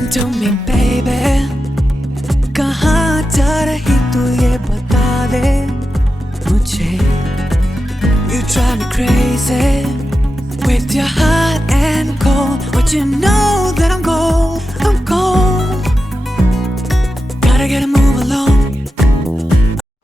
Listen to me baby, कहाँ जा रही तू ये बता दे मुझे. You drive me crazy with your hot and cold, but you know that I'm cold. Gotta get a move along.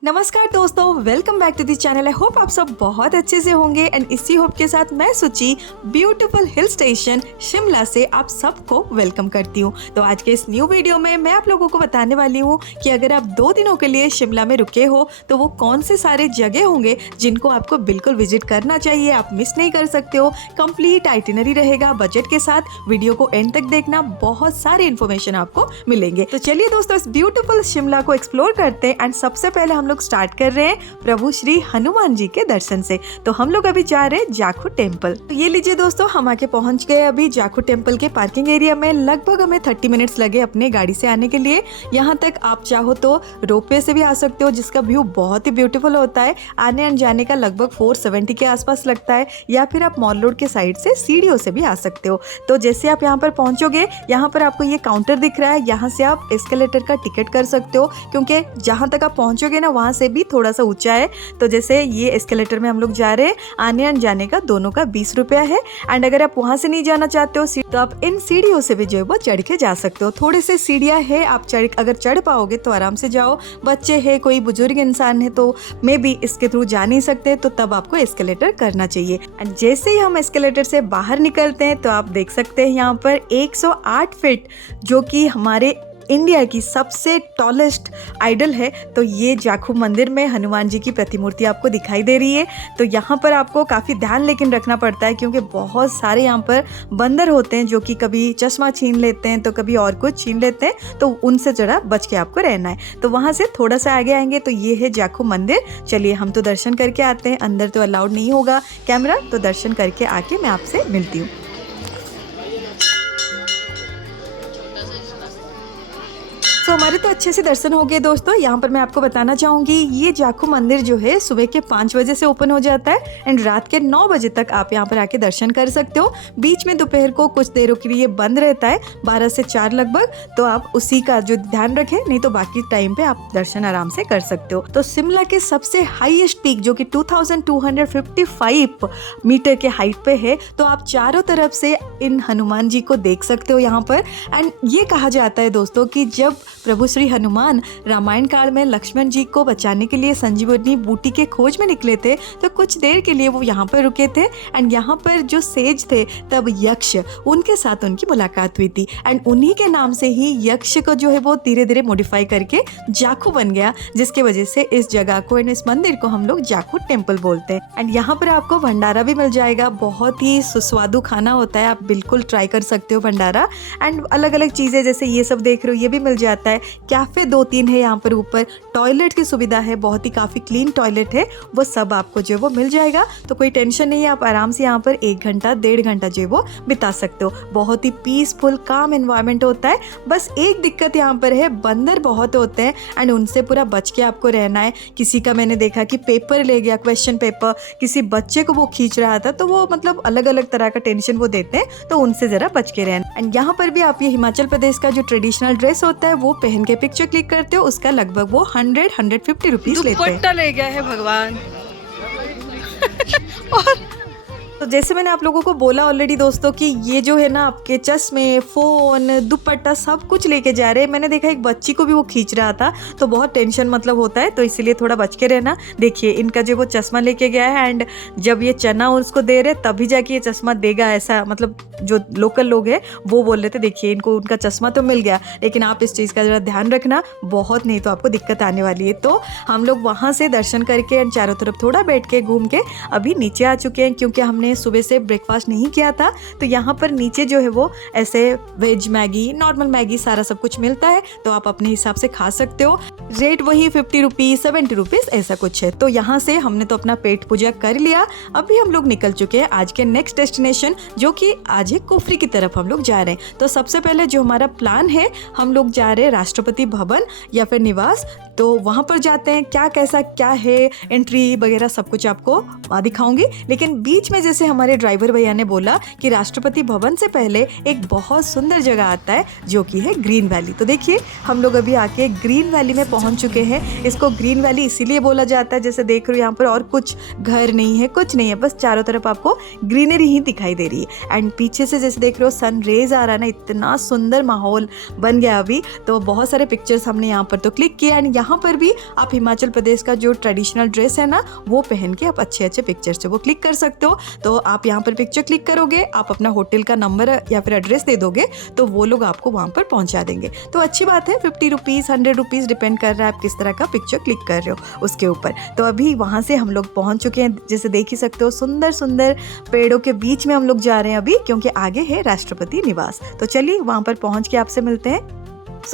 नमस्कार दोस्तों, welcome back to the channel. I hope आप सब बहुत अच्छे से होंगे एंड इसी होप के साथ मैं सुची ब्यूटीफुल हिल स्टेशन शिमला से आप सबको वेलकम करती हूँ. तो आज के इस न्यू वीडियो में मैं आप लोगों को बताने वाली हूँ कि अगर आप 2 दिनों के लिए शिमला में रुके हो तो वो कौन से सारे जगह होंगे जिनको आपको बिल्कुल विजिट करना चाहिए. आप मिस नहीं कर सकते हो. कंप्लीट आइटिनरी रहेगा बजट के साथ. वीडियो को एंड तक देखना, बहुत सारे इन्फॉर्मेशन आपको मिलेंगे. तो चलिए दोस्तों, इस ब्यूटीफुल शिमला को एक्सप्लोर करते हैं. एंड सबसे पहले हम लोग स्टार्ट कर रहे हैं प्रभु श्री हनुमान जी के दर्शन से. तो हम लोग अभी जा रहे हैं जाखू टेम्पल. तो ये लीजिए दोस्तों, हम आके पहुंच गए अभी जाखू टेम्पल के पार्किंग एरिया में. लगभग हमें 30 मिनट्स लगे अपने गाड़ी से आने के लिए. यहाँ तक आप चाहो तो रोपवे से भी आ सकते हो, जिसका व्यू बहुत ही ब्यूटीफुल होता है. आने एंड जाने का लगभग 470 के आसपास लगता है. या फिर आप मॉल रोड के साइड से सीढ़ियों से भी आ सकते हो. तो जैसे आप यहाँ पर पहुंचोगे, यहाँ पर आपको ये काउंटर दिख रहा है. यहाँ से आप एस्केलेटर का टिकट कर सकते हो, क्योंकि जहाँ तक आप पहुंचोगे ना वहाँ से भी थोड़ा सा ऊंचा है. तो जैसे ये एस्केलेटर में हम लोग जा रहे हैं, आने एंड जाने का दोनों का 20 रुपया है. एंड अगर आप वहां से नहीं जाना चाहते हो तो आप इन सीढ़ियों से भी जो है वो चढ़ के जा सकते हो. थोड़े से सीढ़ियां है, आप अगर चढ़ पाओगे तो आराम से जाओ. बच्चे है, कोई बुजुर्ग इंसान है तो मे बी इसके थ्रू जा नहीं सकते, तो तब आपको एस्केलेटर करना चाहिए. एंड जैसे ही हम एस्केलेटर से बाहर निकलते हैं तो आप देख सकते हैं यहाँ पर 108 फीट, जो कि हमारे इंडिया की सबसे टॉलेस्ट आइडल है. तो ये जाखू मंदिर में हनुमान जी की प्रतिमूर्ति आपको दिखाई दे रही है. तो यहाँ पर आपको काफ़ी ध्यान लेकिन रखना पड़ता है, क्योंकि बहुत सारे यहाँ पर बंदर होते हैं जो कि कभी चश्मा छीन लेते हैं तो कभी और कुछ छीन लेते हैं. तो उनसे जरा बच के आपको रहना है. तो वहाँ से थोड़ा सा आगे आएंगे तो ये है जाखू मंदिर. चलिए हम तो दर्शन करके आते हैं. अंदर तो अलाउड नहीं होगा कैमरा, तो दर्शन करके आके मैं आपसे मिलती हूँ. तो हमारे तो अच्छे से दर्शन हो गए दोस्तों. यहाँ पर मैं आपको बताना चाहूँगी, ये जाखू मंदिर जो है सुबह के 5 बजे से ओपन हो जाता है एंड रात के 9 बजे तक आप यहाँ पर आके दर्शन कर सकते हो. बीच में दोपहर को कुछ देरों के लिए बंद रहता है, 12 से 4 लगभग. तो आप उसी का जो ध्यान रखें, नहीं तो बाकी टाइम पे आप दर्शन आराम से कर सकते हो. तो शिमला के सबसे हाईएस्ट पीक जो कि 2255 मीटर के हाइट पे है, तो आप चारों तरफ से इन हनुमान जी को देख सकते हो यहाँ पर. एंड ये कहा जाता है दोस्तों कि जब प्रभु श्री हनुमान रामायण काल में लक्ष्मण जी को बचाने के लिए संजीवनी बूटी के खोज में निकले थे, तो कुछ देर के लिए वो यहाँ पर रुके थे. एंड यहाँ पर जो सेज थे तब यक्ष, उनके साथ उनकी मुलाकात हुई थी. एंड उन्हीं के नाम से ही यक्ष को जो है वो धीरे धीरे मॉडिफाई करके जाखू बन गया, जिसके वजह से इस जगह को एंड इस मंदिर को हम लोग जाखू टेम्पल बोलते हैं. एंड यहाँ पर आपको भंडारा भी मिल जाएगा. बहुत ही सुस्वादु खाना होता है, आप बिल्कुल ट्राई कर सकते हो भंडारा. एंड अलग अलग चीज़ें जैसे ये सब देख रहे हो, ये भी मिल जाता है. कैफे 2-3 है यहाँ पर. ऊपर टॉयलेट की सुविधा है, बहुत ही काफ़ी क्लीन टॉयलेट है. वो सब आपको जो है वो मिल जाएगा. तो कोई टेंशन नहीं है, आप आराम से यहाँ पर 1 घंटा 1.5 घंटा जो है वो बिता सकते हो. बहुत ही पीसफुल काम एनवायरनमेंट होता है. बस एक दिक्कत यहाँ पर है, बंदर बहुत होते हैं एंड उनसे पूरा बच के आपको रहना है. किसी का मैंने देखा कि पेपर ले गया, क्वेश्चन पेपर, किसी बच्चे को वो खींच रहा था, तो वो मतलब अलग अलग तरह का टेंशन वो देते हैं. तो उनसे ज़रा बच के रहना. एंड यहाँ पर भी आप ये हिमाचल प्रदेश का जो ट्रेडिशनल ड्रेस होता है वो पहन के पिक्चर क्लिक करते हो, उसका लगभग वो 100-150 रुपीज लेते हैं. दुपट्टा ले गया है भगवान. और तो जैसे मैंने आप लोगों को बोला ऑलरेडी दोस्तों कि ये जो है ना आपके चश्मे, फ़ोन, दुपट्टा सब कुछ लेके जा रहे हैं. मैंने देखा एक बच्ची को भी वो खींच रहा था, तो बहुत टेंशन मतलब होता है, तो इसीलिए थोड़ा बच के रहना. देखिए इनका जो वो चश्मा लेके गया है एंड जब ये चना उसको दे रहे तभी जाके ये चश्मा देगा, ऐसा मतलब जो लोकल लोग हैं वो बोल रहे थे. देखिए इनको उनका चश्मा तो मिल गया, लेकिन आप इस चीज़ का ज़रा ध्यान रखना, बहुत नहीं तो आपको दिक्कत आने वाली है. तो हम लोग वहाँ से दर्शन करके एंड चारों तरफ थोड़ा बैठ के घूम के अभी नीचे आ चुके हैं, क्योंकि हमने सुबह से ब्रेकफास्ट नहीं किया था. तो यहाँ पर नीचे जो है वो ऐसे वेज मैगी, नॉर्मल मैगी, सारा सब कुछ मिलता है. तो आप अपने हिसाब से खा सकते हो. रेट वही 50 रुपीज़ 70 रुपीज़ ऐसा कुछ है. तो यहाँ से हमने तो अपना पेट पूजा कर लिया. अभी हम लोग निकल चुके हैं आज के नेक्स्ट डेस्टिनेशन, जो कि आज है कुफरी की तरफ हम लोग जा रहे हैं. तो सबसे पहले जो हमारा प्लान है, हम लोग जा रहे हैं राष्ट्रपति भवन या फिर निवास. तो वहाँ पर जाते हैं, क्या कैसा क्या है, एंट्री वगैरह सब कुछ आपको दिखाऊंगी। लेकिन बीच में जैसे हमारे ड्राइवर भैया ने बोला कि राष्ट्रपति भवन से पहले एक बहुत सुंदर जगह आता है जो कि है ग्रीन वैली। तो देखिए हम लोग अभी आके ग्रीन वैली में पहुंच चुके हैं। इसको ग्रीन वैली इसीलिए बोला जाता है, जैसे देख रहे हो यहाँ पर और कुछ घर नहीं है, कुछ नहीं है, बस चारों तरफ आपको ग्रीनरी ही दिखाई दे रही है। एंड पीछे से जैसे देख रहे हो सन रेज आ रहा है ना, इतना सुंदर माहौल बन गया अभी। तो बहुत सारे पिक्चर्स हमने यहाँ पर तो क्लिक किया। एंड यहाँ पर भी आप हिमाचल प्रदेश का जो ट्रेडिशनल ड्रेस है ना वो पहन के आप अच्छे अच्छे पिक्चर्स है वो क्लिक कर सकते हो। तो आप यहाँ पर पिक्चर क्लिक करोगे, आप अपना होटल का नंबर या फिर एड्रेस दे दोगे तो वो लोग आपको वहाँ पर पहुँचा देंगे। तो अच्छी बात है, 50 रुपीज़ 100 रुपीज़ डिपेंड कर रहा है आप किस तरह का पिक्चर क्लिक कर रहे हो उसके ऊपर। तो अभी वहाँ से हम लोग पहुँच चुके हैं, जैसे देख ही सकते हो सुंदर सुंदर पेड़ों के बीच में हम लोग जा रहे हैं अभी, क्योंकि आगे है राष्ट्रपति निवास। तो चलिए वहाँ पर पहुँच के आपसे मिलते हैं।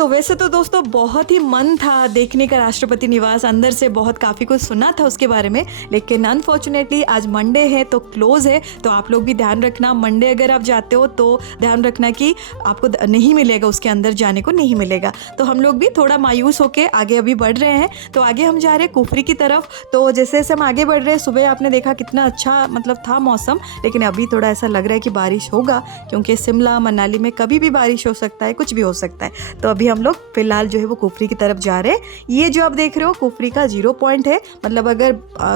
वैसे तो दोस्तों बहुत ही मन था देखने का राष्ट्रपति निवास, अंदर से बहुत काफ़ी कुछ सुना था उसके बारे में, लेकिन अनफॉर्चुनेटली आज मंडे है तो क्लोज़ है। तो आप लोग भी ध्यान रखना, मंडे अगर आप जाते हो तो ध्यान रखना कि आपको नहीं मिलेगा, उसके अंदर जाने को नहीं मिलेगा। तो हम लोग भी थोड़ा मायूस होके आगे अभी बढ़ रहे हैं। तो आगे हम जा रहे हैं कुफरी की तरफ। तो जैसे जैसे हम आगे बढ़ रहे हैं, सुबह आपने देखा कितना अच्छा मतलब था मौसम, लेकिन अभी थोड़ा ऐसा लग रहा है कि बारिश होगा, क्योंकि शिमला मनाली में कभी भी बारिश हो सकता है, कुछ भी हो सकता है। तो अभी हम लोग फिलहाल जो है वो कुफरी की तरफ जा रहे हैं। ये जो आप देख रहे हो कुफरी का 0 पॉइंट है, मतलब अगर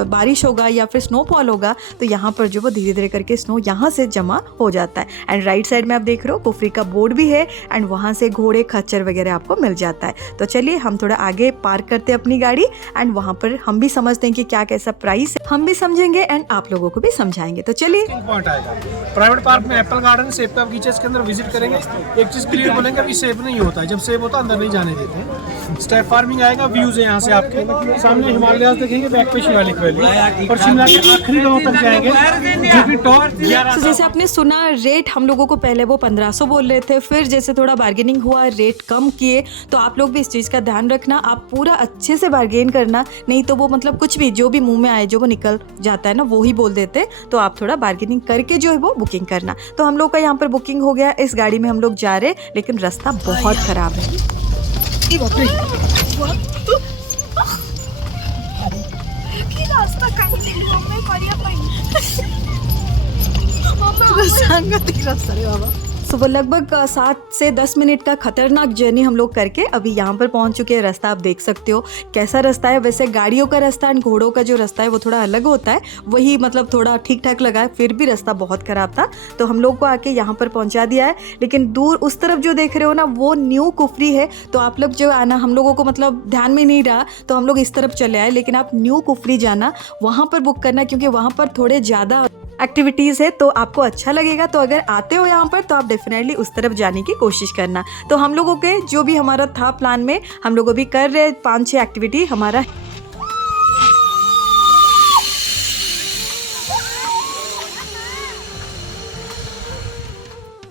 बारिश होगा या फिर स्नोफॉल होगा तो यहाँ पर जो वो धीरे धीरे करके स्नो यहाँ से जमा हो जाता है। एंड राइट साइड में आप देख रहे हो कुफरी का बोर्ड भी है, एंड वहाँ से घोड़े खच्चर वगैरह आपको मिल जाता है। तो चलिए हम थोड़ा आगे पार्क करते हैं अपनी गाड़ी, एंड वहाँ पर हम भी समझते हैं कि क्या कैसा प्राइस है, हम भी समझेंगे एंड आप लोगों को भी समझाएंगे। तो चलिए प्राइवेट पार्क में एप्पल गार्डन सेब का बगीचा के अंदर विजिट करेंगे। एक चीज क्लियर बोलेंगे अभी सेब नहीं होता है, जब सेब होता है अंदर नहीं जाने देते। स्टेप फार्मिंग आएगा, व्यूज है यहाँ से आपके सामने हिमालय देखेंगे, बैक पे शिवालिक वैली और शिमला के आखिरी गांव तक जाएंगे जो कि टॉप 11। तो जैसे आपने सुना रेट हम लोगों को पहले वो 1500 बोल रहे थे, फिर जैसे थोड़ा बार्गेनिंग हुआ रेट कम किए। तो आप लोग भी इस चीज़ का ध्यान रखना, आप पूरा अच्छे से बार्गेन करना, नहीं तो वो मतलब कुछ भी जो भी मुंह में आए जो वो निकल जाता है ना वो ही बोल देते। तो आप थोड़ा बार्गेनिंग करके जो है वो बुकिंग करना। तो हम लोग का यहाँ पर बुकिंग हो गया, इस गाड़ी में हम लोग जा रहे, लेकिन रास्ता बहुत खराब है। तो वो लगभग 7 से 10 मिनट का खतरनाक जर्नी हम लोग करके अभी यहाँ पर पहुँच चुके हैं। रास्ता आप देख सकते हो कैसा रास्ता है। वैसे गाड़ियों का रास्ता और घोड़ों का जो रास्ता है वो थोड़ा अलग होता है, वही मतलब थोड़ा ठीक ठाक लगा है, फिर भी रास्ता बहुत ख़राब था। तो हम लोग को आके यहाँ पर पहुँचा दिया है, लेकिन दूर उस तरफ जो देख रहे हो ना वो न्यू कुफरी है। तो आप लोग जो आना हम लोगों को मतलब ध्यान में नहीं रहा तो हम लोग इस तरफ चले आए, लेकिन आप न्यू कुफरी जाना, वहाँ पर बुक करना, क्योंकि वहाँ पर थोड़े ज़्यादा एक्टिविटीज़ है तो आपको अच्छा लगेगा। तो अगर आते हो यहाँ पर तो आप डेफिनेटली उस तरफ जाने की कोशिश करना। तो हम लोगों के जो भी हमारा था प्लान में हम लोग अभी कर रहे 5-6 एक्टिविटी हमारा।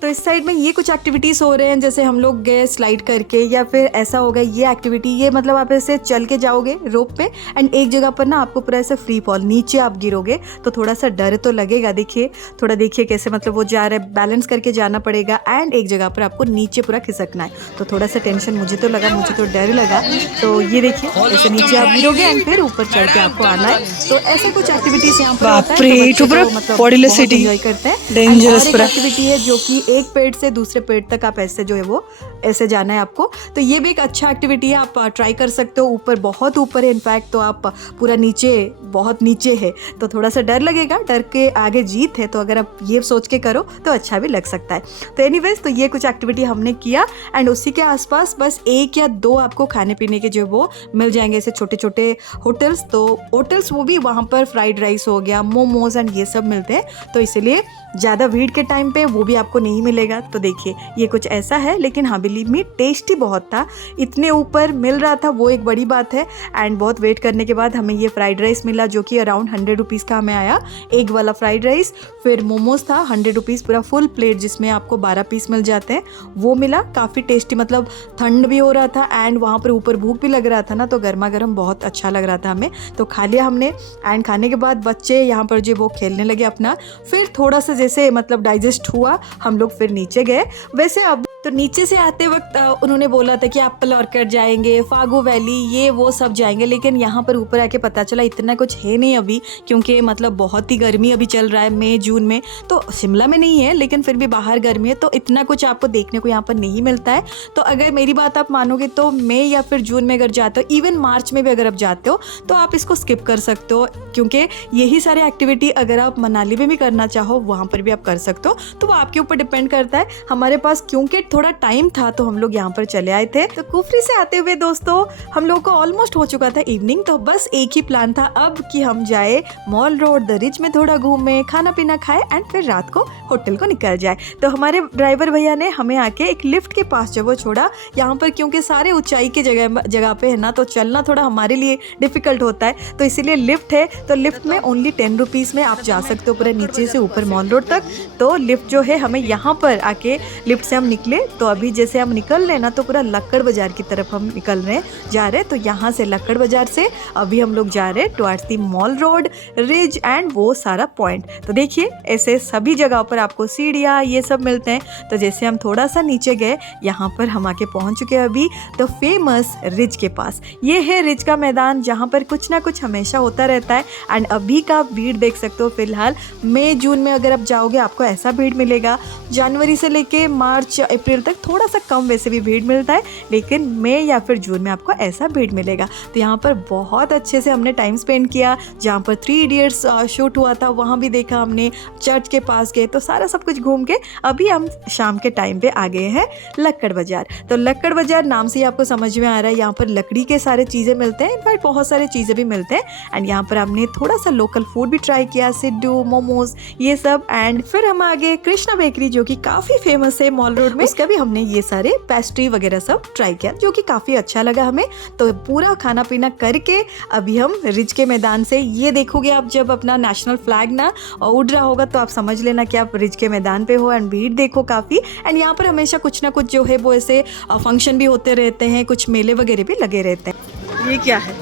तो इस साइड में ये कुछ एक्टिविटीज़ हो रहे हैं, जैसे हम लोग गए स्लाइड करके, या फिर ऐसा होगा ये एक्टिविटी, ये मतलब आप ऐसे चल के जाओगे रोप पे, एंड एक जगह पर ना आपको पूरा ऐसे फ्री फॉल नीचे आप गिरोगे तो थोड़ा सा डर तो लगेगा। देखिए थोड़ा देखिए कैसे मतलब वो जा रहा है, बैलेंस करके जाना पड़ेगा, एंड एक जगह पर आपको नीचे पूरा खिसकना है। तो थोड़ा सा टेंशन मुझे तो लगा, मुझे तो डर लगा। तो ये देखिए ऐसे नीचे आप गिरोगे एंड फिर ऊपर चढ़ के आपको आना है। तो ऐसे कुछ एक्टिविटीज़ यहाँ पर होता है, तो मतलब एंजॉय करते हैं। डेंजरस एक्टिविटी है जो कि एक पेड़ से दूसरे पेड़ तक आप ऐसे जो है वो ऐसे जाना है आपको। तो ये भी एक अच्छा एक्टिविटी है, आप ट्राई कर सकते हो। ऊपर बहुत ऊपर है इनफैक्ट, तो आप पूरा नीचे बहुत नीचे है तो थोड़ा सा डर लगेगा, डर के आगे जीत है। तो अगर आप ये सोच के करो तो अच्छा भी लग सकता है। तो एनीवेज तो ये कुछ एक्टिविटी हमने किया, एंड उसी के आसपास बस 1 या 2 आपको खाने पीने के जो वो मिल जाएंगे, ऐसे छोटे छोटे होटल्स। तो होटल्स वो भी वहाँ पर फ्राइड राइस हो गया, मोमोज एंड ये सब मिलते हैं। तो इसलिए ज़्यादा भीड़ के टाइम पे वो भी आपको नहीं मिलेगा। तो देखिए ये कुछ ऐसा है, लेकिन हाँ बिलीव मी टेस्टी बहुत था। इतने ऊपर मिल रहा था वो एक बड़ी बात है। एंड बहुत वेट करने के बाद हमें ये फ्राइड राइस मिला जो कि अराउंड 100 रुपीज़ का हमें आया, एग वाला फ्राइड राइस। फिर मोमोज था 100 रुपीज़ पूरा फुल प्लेट, जिसमें आपको 12 पीस मिल जाते हैं, वो मिला। काफ़ी टेस्टी, मतलब ठंड भी हो रहा था एंड वहाँ पर ऊपर भूख भी लग रहा था ना, तो गर्मा गर्म बहुत अच्छा लग रहा था हमें। तो खा लिया हमने, एंड खाने के बाद बच्चे यहाँ पर जो वो खेलने लगे अपना। फिर थोड़ा सा जैसे मतलब डाइजेस्ट हुआ, हम लोग फिर नीचे गए। वैसे अब तो नीचे से आते वक्त उन्होंने बोला था कि एप्पल ऑर्किड जाएंगे, फागो वैली, ये वो सब जाएंगे, लेकिन यहाँ पर ऊपर आके पता चला इतना कुछ है नहीं अभी, क्योंकि मतलब बहुत ही गर्मी अभी चल रहा है मई जून में। तो शिमला में नहीं है लेकिन फिर भी बाहर गर्मी है, तो इतना कुछ आपको देखने को यहाँ पर नहीं मिलता है। तो अगर मेरी बात आप मानोगे तो मई या फिर जून में अगर जाते हो, इवन मार्च में भी अगर आप जाते हो तो आप इसको स्किप कर सकते हो, क्योंकि यही सारे एक्टिविटी अगर आप मनाली में भी करना चाहो वहाँ पर भी आप कर सकते हो। तो वो आपके ऊपर डिपेंड करता है। हमारे पास क्योंकि थोड़ा टाइम था तो हम लोग यहाँ पर चले आए थे। तो कुफरी से आते हुए दोस्तों हम लोग को ऑलमोस्ट हो चुका था इवनिंग, तो बस एक ही प्लान था अब कि हम जाए मॉल रोड, द रिज में थोड़ा घूमे, खाना पीना खाए एंड फिर रात को होटल को निकल जाए। तो हमारे ड्राइवर भैया ने हमें आके एक लिफ्ट के पास जब वो छोड़ा, यहाँ पर क्योंकि सारे ऊंचाई के जगह पे है ना, तो चलना थोड़ा हमारे लिए डिफिकल्ट होता है, तो इसीलिए लिफ्ट है। तो लिफ्ट में ओनली 10 रुपीज़ में आप जा सकते हो पूरा नीचे से ऊपर मॉल रोड तक। तो लिफ्ट जो है हमें यहाँ पर आके लिफ्ट से हम निकले, तो अभी जैसे हम निकल रहे ना तो पूरा लक्कड़ बाजार की तरफ हम निकल रहे जा रहे। तो यहाँ से लक्कड़ बाजार से अभी हम लोग जा रहे towards the mall road, ridge and वो सारा पॉइंट। तो देखिए ऐसे सभी जगहों पर आपको सीढ़ियाँ ये सब मिलते हैं। तो जैसे हम थोड़ा सा नीचे गए, यहाँ पर हम आके पहुँच चुके हैं अभी द फेमस रिज के पास। ये है रिज का मैदान जहाँ पर कुछ ना कुछ हमेशा होता रहता है। एंड अभी का भीड़ देख सकते हो, फिलहाल मई जून में अगर आप जाओगे आपको ऐसा भीड़ मिलेगा। जनवरी से लेके मार्च अप्रैल तक थोड़ा सा कम वैसे भी भीड़ मिलता है, लेकिन मई या फिर जून में आपको ऐसा भीड़ मिलेगा। तो यहाँ पर बहुत अच्छे से हमने टाइम स्पेंड किया। जहाँ पर 3 इडियट्स शूट हुआ था वहाँ भी देखा हमने, चर्च के पास गए, तो सारा सब कुछ घूम के अभी हम शाम के टाइम पे आ गए हैं लक्कड़ बाजार। तो लक्कड़ बाजार नाम से ही आपको समझ में आ रहा है, यहाँ पर लकड़ी के सारे चीज़ें मिलते हैं, इनफैक्ट बहुत सारे चीज़ें भी मिलते हैं। एंड यहाँ पर हमने थोड़ा सा लोकल फूड भी ट्राई किया, सिड्डू, मोमोज ये सब। एंड फिर हम आगे कृष्णा बेकरी जो कि काफ़ी फेमस है मॉल रोड में, उसका भी हमने ये सारे पेस्ट्री वगैरह सब ट्राई किया जो कि काफ़ी अच्छा लगा हमें। तो पूरा खाना पीना करके अभी हम रिज के मैदान से, ये देखोगे आप जब अपना नेशनल फ्लैग ना उड़ रहा होगा तो आप समझ लेना कि आप रिज के मैदान पे हो। एंड भीड़ देखो काफ़ी। एंड यहाँ पर हमेशा कुछ ना कुछ जो है वो ऐसे फंक्शन भी होते रहते हैं, कुछ मेले वगैरह भी लगे रहते हैं। ये क्या है?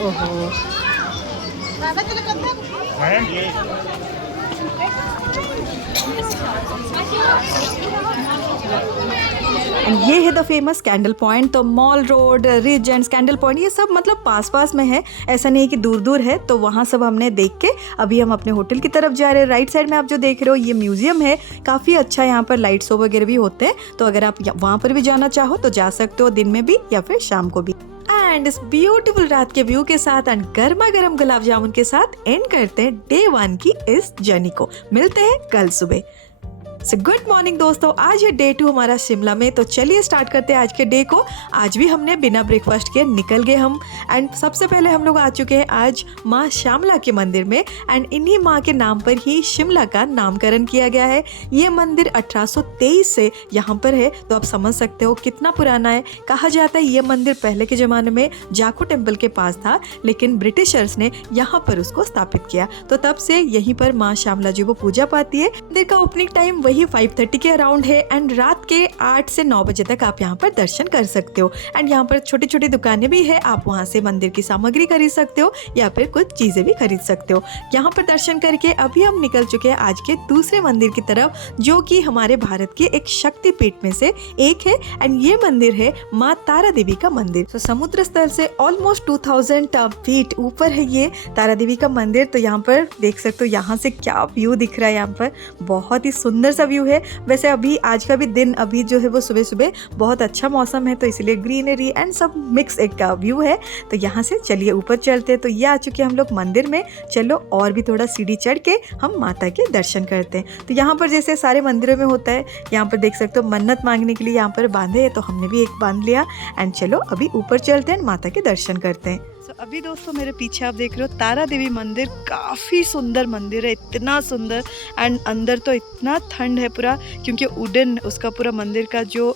ओहो, एंड ये है द फेमस कैंडल पॉइंट। तो mall road, ridge and candle point ये सब मतलब पास पास में है, ऐसा नहीं कि दूर दूर है। तो वहाँ सब हमने देख के अभी हम अपने होटल की तरफ जा रहे हैं। राइट साइड में आप जो देख रहे हो ये म्यूजियम है, काफ़ी अच्छा, यहाँ पर लाइट शो वगैरह भी होते हैं। तो अगर आप वहाँ पर भी जाना चाहो तो जा सकते हो, दिन में भी या फिर शाम को भी। एंड इस ब्यूटीफुल रात के व्यू के साथ एंड गर्मा गर्म गुलाब जामुन के साथ एंड करते हैं डे 1 की इस जर्नी को। मिलते हैं कल सुबह। सो गुड मॉर्निंग दोस्तों, आज है डे 2 हमारा शिमला में। तो चलिए स्टार्ट करते हैं आज के डे को। आज भी हमने बिना ब्रेकफास्ट के निकल गए हम। एंड सबसे पहले हम लोग आ चुके हैं आज माँ श्यामला के मंदिर में। एंड इन्हीं माँ के नाम पर ही शिमला का नामकरण किया गया है। ये मंदिर 1823 से यहाँ पर है, तो आप समझ सकते हो कितना पुराना है। कहा जाता है ये मंदिर पहले के ज़माने में जाखू टेम्पल के पास था, लेकिन ब्रिटिशर्स ने यहाँ पर उसको स्थापित किया। तो तब से यहीं पर माँ श्यामला जी वो पूजा पाती है। मंदिर का ओपनिंग टाइम वही 5:30 के अराउंड है। एंड रात के 8 से 9 बजे तक आप यहाँ पर दर्शन कर सकते हो। एंड यहाँ पर छोटी छोटी दुकानें भी है, आप वहाँ से मंदिर की सामग्री खरीद सकते हो या फिर कुछ चीज़ें भी खरीद सकते हो। यहाँ पर दर्शन करके अभी हम निकल चुके हैं आज के दूसरे मंदिर की तरफ, जो कि हमारे भारत के एक शक्तिपीठ में से एक है। एंड ये मंदिर है माँ तारा देवी का मंदिर। तो समुद्र स्तर से ऑलमोस्ट 2000 फीट ऊपर है ये तारा देवी का मंदिर। तो यहाँ पर देख सकते हो यहाँ से क्या व्यू दिख रहा है, यहाँ पर बहुत ही सुंदर सा व्यू है। वैसे अभी आज का भी दिन अभी जो है वो सुबह सुबह बहुत अच्छा मौसम है, तो इसलिए ग्रीनरी एंड सब मिक्स एक का व्यू है। तो यहाँ से चलिए ऊपर चलते हैं। तो ये आ चुके हैं हम लोग मंदिर में। चलो और भी थोड़ा सीढ़ी चढ़ के हम माता के दर्शन करते हैं। तो यहाँ पर जैसे सारे मंदिरों में होता है, यहाँ पर देख सकते हो मन्नत मांगने के लिए यहाँ पर बांधे है, तो हमने भी एक बांध लिया। एंड चलो अभी ऊपर चलते हैं, माता के दर्शन करते हैं। तो अभी दोस्तों मेरे पीछे आप देख रहे हो तारा देवी मंदिर, काफ़ी सुंदर मंदिर है, इतना सुंदर। एंड अंदर तो इतना ठंड है पूरा, क्योंकि वुडन उसका पूरा मंदिर का जो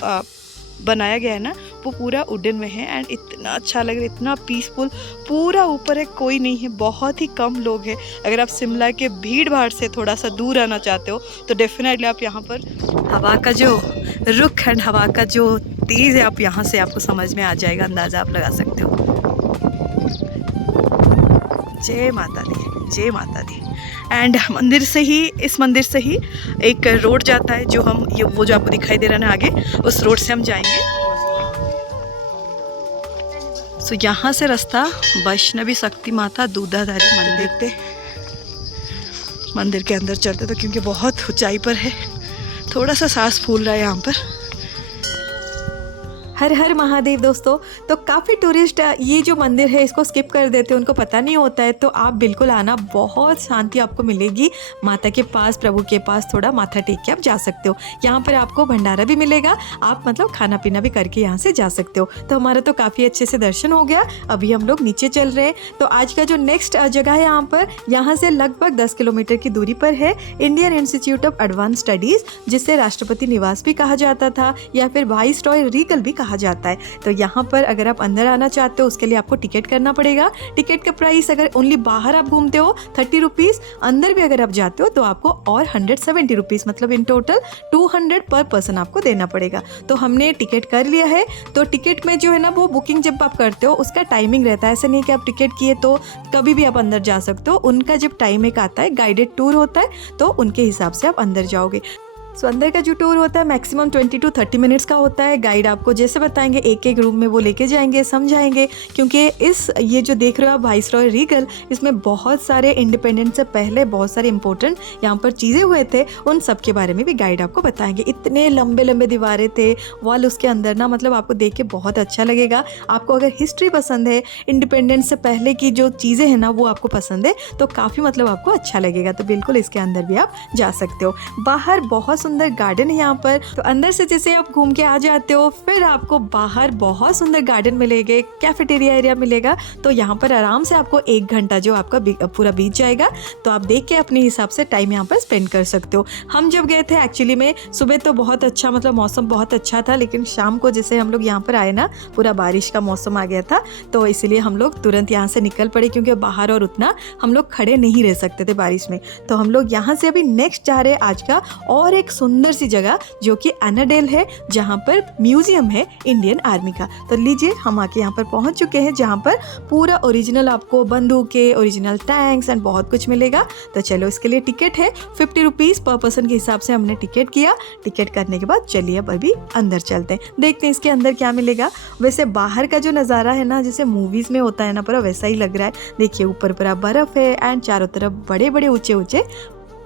बनाया गया है ना वो पूरा वुडन में है। एंड इतना अच्छा लग रहा है, इतना पीसफुल। पूरा ऊपर है, कोई नहीं है, बहुत ही कम लोग हैं। अगर आप शिमला के भीड़ भाड़ से थोड़ा सा दूर आना चाहते हो तो डेफिनेटली आप यहाँ पर हवा का जो रुख एंड हवा का जो तेज़ है, आप यहाँ से आपको समझ में आ जाएगा, अंदाज़ा आप लगा सकते हो। जय माता दी, जय माता दी। एंड मंदिर से ही, इस मंदिर से ही एक रोड जाता है, जो हम ये वो जो आपको दिखाई दे रहा है ना आगे, उस रोड से हम जाएंगे। सो यहाँ से रास्ता वैष्णवी शक्ति माता दूधाधारी मंदिर मंदिर के अंदर चलते, तो क्योंकि बहुत ऊंचाई पर है, थोड़ा सा सांस फूल रहा है यहाँ पर। हर हर महादेव दोस्तों। तो काफ़ी टूरिस्ट ये जो मंदिर है इसको स्किप कर देते हैं, उनको पता नहीं होता है। तो आप बिल्कुल आना, बहुत शांति आपको मिलेगी माता के पास, प्रभु के पास थोड़ा माथा टेक के आप जा सकते हो। यहाँ पर आपको भंडारा भी मिलेगा, आप मतलब खाना पीना भी करके यहाँ से जा सकते हो। तो हमारा तो काफ़ी अच्छे से दर्शन हो गया। अभी हम लोग नीचे चल रहे हैं। तो आज का जो नेक्स्ट जगह है यहाँ से लगभग 10 किलोमीटर की दूरी पर है Indian institute of advance studies, जिसे राष्ट्रपति निवास भी कहा जाता था या फिर वाइसरॉय रीगल भी कहा जाता है। तो यहाँ पर अगर आप अंदर आना चाहते हो उसके लिए आपको टिकट करना पड़ेगा। टिकट का प्राइस अगर ओनली बाहर आप घूमते हो 30 रुपीज़, अंदर भी अगर आप जाते हो तो आपको और 170 रुपीज़, मतलब इन टोटल 200 पर पर्सन आपको देना पड़ेगा। तो हमने टिकट कर लिया है। तो टिकट में जो है ना वो बुकिंग जब आप करते हो उसका टाइमिंग रहता है। ऐसा नहीं कि आप टिकट किए तो कभी भी आप अंदर जा सकते हो। उनका जब टाइम एक आता है, गाइडेड टूर होता है, तो उनके हिसाब से आप अंदर जाओगे। सो अंदर का जो टूर होता है मैक्सिमम 20 to 30 मिनट्स का होता है। गाइड आपको जैसे बताएंगे एक एक रूम में वो लेके जाएंगे, समझाएंगे। क्योंकि ये जो देख रहे हो आप वाइसरॉय रीगल, इसमें बहुत सारे इंडिपेंडेंस से पहले बहुत सारे इंपॉर्टेंट यहाँ पर चीज़ें हुए थे, उन सब के बारे में भी गाइड आपको बताएंगे। इतने लंबे लंबे दीवारें थे, वॉल उसके अंदर ना, मतलब आपको देख के बहुत अच्छा लगेगा। आपको अगर हिस्ट्री पसंद है, इंडिपेंडेंस से पहले की जो चीज़ें हैं ना वो आपको पसंद है, तो काफ़ी मतलब आपको अच्छा लगेगा। तो बिल्कुल इसके अंदर भी आप जा सकते हो। बाहर बहुत सुंदर गार्डन है यहाँ पर। तो अंदर से जैसे आप घूम के आ जाते हो, फिर आपको बाहर बहुत सुंदर गार्डन मिलेंगे, कैफेटेरिया एरिया मिलेगा। तो यहाँ पर आराम से आपको 1 घंटा जो आपका पूरा बीत जाएगा। तो आप देख के अपने हिसाब से टाइम यहाँ पर स्पेंड कर सकते हो। हम जब गए थे एक्चुअली में सुबह तो बहुत अच्छा, मतलब मौसम बहुत अच्छा था, लेकिन शाम को जैसे हम लोग यहाँ पर आए ना, पूरा बारिश का मौसम आ गया था। तो इसलिए हम लोग तुरंत यहाँ से निकल पड़े, क्योंकि बाहर और उतना हम लोग खड़े नहीं रह सकते थे बारिश में। तो हम लोग यहाँ से अभी नेक्स्ट जा रहे हैं आज का और एक सुंदर सी जगह, जो कि एनाडेल है, जहाँ पर म्यूजियम है इंडियन आर्मी का। तो लीजिए हम आके यहाँ पर पहुँच चुके हैं, जहाँ पर पूरा ओरिजिनल आपको बंदूकें, ओरिजिनल टैंक्स एंड बहुत कुछ मिलेगा। तो चलो, इसके लिए टिकट है 50 रुपीज़ पर पर्सन के हिसाब से हमने टिकट किया। टिकट करने के बाद चलिए अब अभी अंदर चलते हैं, देखते हैं इसके अंदर क्या मिलेगा। वैसे बाहर का जो नज़ारा है ना, जैसे मूवीज़ में होता है ना, पूरा वैसा ही लग रहा है। देखिए ऊपर पूरा बर्फ़ है एंड चारों तरफ बड़े बड़े ऊंचे ऊंचे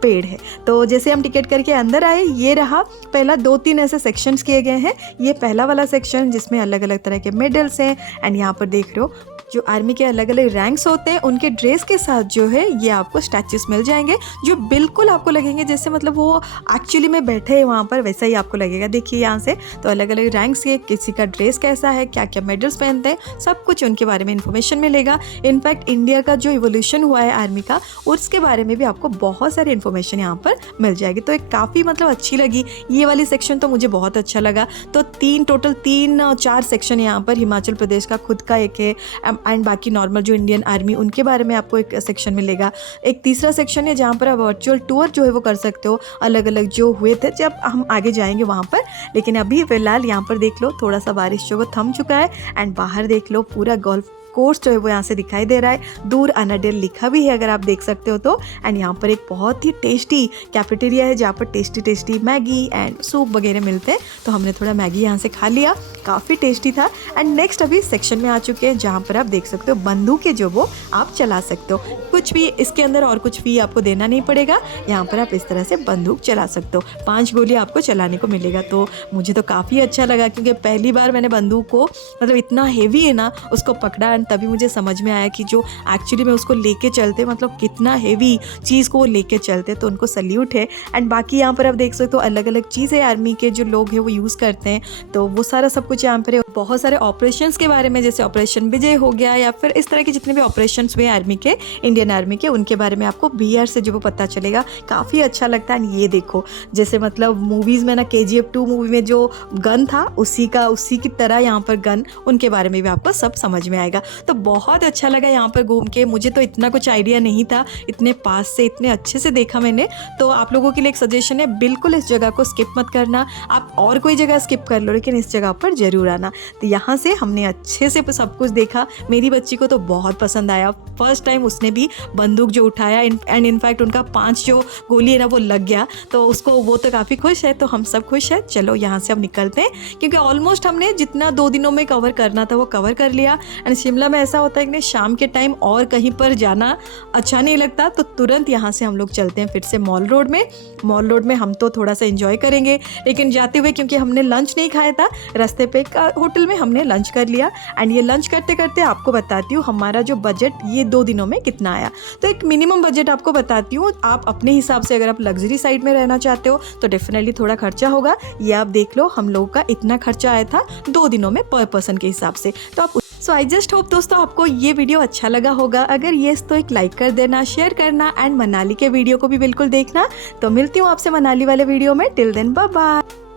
पेड़ है। तो जैसे हम टिकट करके अंदर आए, ये रहा पहला 2-3 ऐसे सेक्शंस किए गए हैं। ये पहला वाला सेक्शन जिसमें अलग अलग तरह के मेडल्स हैं एंड यहाँ पर देख रहे हो जो आर्मी के अलग अलग रैंक्स होते हैं, उनके ड्रेस के साथ जो है ये आपको स्टैचूज मिल जाएंगे, जो बिल्कुल आपको लगेंगे जैसे मतलब वो एक्चुअली में बैठे हैं वहाँ पर, वैसा ही आपको लगेगा। देखिए यहाँ से तो अलग अलग रैंक्स के, किसी का ड्रेस कैसा है, क्या क्या मेडल्स पहनते हैं, सब कुछ उनके बारे में इन्फॉर्मेशन मिलेगा। इनफैक्ट इंडिया का जो इवोल्यूशन हुआ है आर्मी का, उसके बारे में भी आपको बहुत सारी इन्फॉर्मेशन यहाँ पर मिल जाएगी। तो एक काफ़ी मतलब अच्छी लगी ये वाली सेक्शन, तो मुझे बहुत अच्छा लगा। तो टोटल 3-4 सेक्शन यहाँ पर, हिमाचल प्रदेश का खुद का एक है एंड बाकी नॉर्मल जो इंडियन आर्मी उनके बारे में आपको एक सेक्शन मिलेगा। एक तीसरा सेक्शन है जहाँ पर आप वर्चुअल टूर जो है वो कर सकते हो, अलग अलग जो हुए थे, जब हम आगे जाएंगे वहाँ पर। लेकिन अभी फिलहाल यहाँ पर देख लो थोड़ा सा बारिश जो वो थम चुका है एंड बाहर देख लो पूरा गोल्फ कोर्स जो है वो यहाँ से दिखाई दे रहा है। दूर एनाडेल लिखा भी है अगर आप देख सकते हो तो। एंड यहाँ पर एक बहुत ही टेस्टी कैफेटेरिया है जहाँ पर टेस्टी मैगी एंड सूप वगैरह मिलते हैं। तो हमने थोड़ा मैगी यहाँ से खा लिया, काफ़ी टेस्टी था। एंड नेक्स्ट अभी सेक्शन में आ चुके हैं जहाँ पर आप देख सकते हो बंदूकें जो वो आप चला सकते हो, कुछ भी इसके अंदर और कुछ भी आपको देना नहीं पड़ेगा। यहाँ पर आप इस तरह से बंदूक चला सकते हो, 5 गोली आपको चलाने को मिलेगा। तो मुझे तो काफ़ी अच्छा लगा, क्योंकि पहली बार मैंने बंदूक को मतलब इतना हेवी है ना उसको पकड़ा, तभी मुझे समझ में आया कि जो एक्चुअली में उसको लेके चलते, मतलब कितना हेवी चीज़ को वो लेके चलते, तो उनको सल्यूट है। एंड बाकी यहाँ पर आप देख सकते हो अलग अलग चीज़ें आर्मी के जो लोग हैं वो यूज़ करते हैं, तो वो सारा सब कुछ यहाँ पर है। बहुत सारे ऑपरेशंस के बारे में, जैसे ऑपरेशन विजय हो गया या फिर इस तरह के जितने भी ऑपरेशंस हुए आर्मी के, इंडियन आर्मी के, उनके बारे में आपको VR से जो वो पता चलेगा, काफ़ी अच्छा लगता है। ये देखो जैसे मतलब मूवीज़ में ना KGF 2 मूवी में जो गन था उसी की तरह यहाँ पर गन, उनके बारे में भी आपको सब समझ में आएगा। तो बहुत अच्छा लगा यहाँ पर घूम के। मुझे तो इतना कुछ आइडिया नहीं था, इतने पास से इतने अच्छे से देखा मैंने। तो आप लोगों के लिए एक सजेशन है, बिल्कुल इस जगह को स्किप मत करना। आप और कोई जगह स्किप कर लो लेकिन इस जगह पर ज़रूर आना। तो यहाँ से हमने अच्छे से सब कुछ देखा। मेरी बच्ची को तो बहुत पसंद आया। फर्स्ट टाइम उसने भी बंदूक जो उठाया एंड इनफैक्ट उनका 5 जो गोली है ना वो लग गया, तो उसको वो तो काफ़ी खुश है। तो हम सब खुश है। चलो यहाँ से हम निकलते हैं क्योंकि ऑलमोस्ट हमने जितना 2 दिनों में कवर करना था वो कवर कर लिया। एंड शिमला में ऐसा होता है कि शाम के टाइम और कहीं पर जाना अच्छा नहीं लगता, तो तुरंत यहाँ से हम लोग चलते हैं फिर से मॉल रोड में। मॉल रोड में हम तो थोड़ा सा एंजॉय करेंगे, लेकिन जाते हुए क्योंकि हमने लंच नहीं खाया था, रास्ते पे एक होटल में हमने लंच कर लिया। एंड ये लंच करते करते आपको बताती हूँ हमारा जो बजट ये 2 दिनों में कितना आया। तो एक मिनिमम बजट आपको बताती हूँ, आप अपने हिसाब से अगर आप लग्जरी साइड में रहना चाहते हो तो डेफिनेटली थोड़ा खर्चा होगा। ये आप देख लो, हम लोगों का इतना खर्चा आया था 2 दिनों में पर पर्सन के हिसाब से। तो आप सो आई जस्ट होप दोस्तों आपको ये वीडियो अच्छा लगा होगा। अगर येस तो एक लाइक कर देना, शेयर करना एंड मनाली के वीडियो को भी बिल्कुल देखना। तो मिलती हूँ आपसे मनाली वाले वीडियो में। Till then bye bye.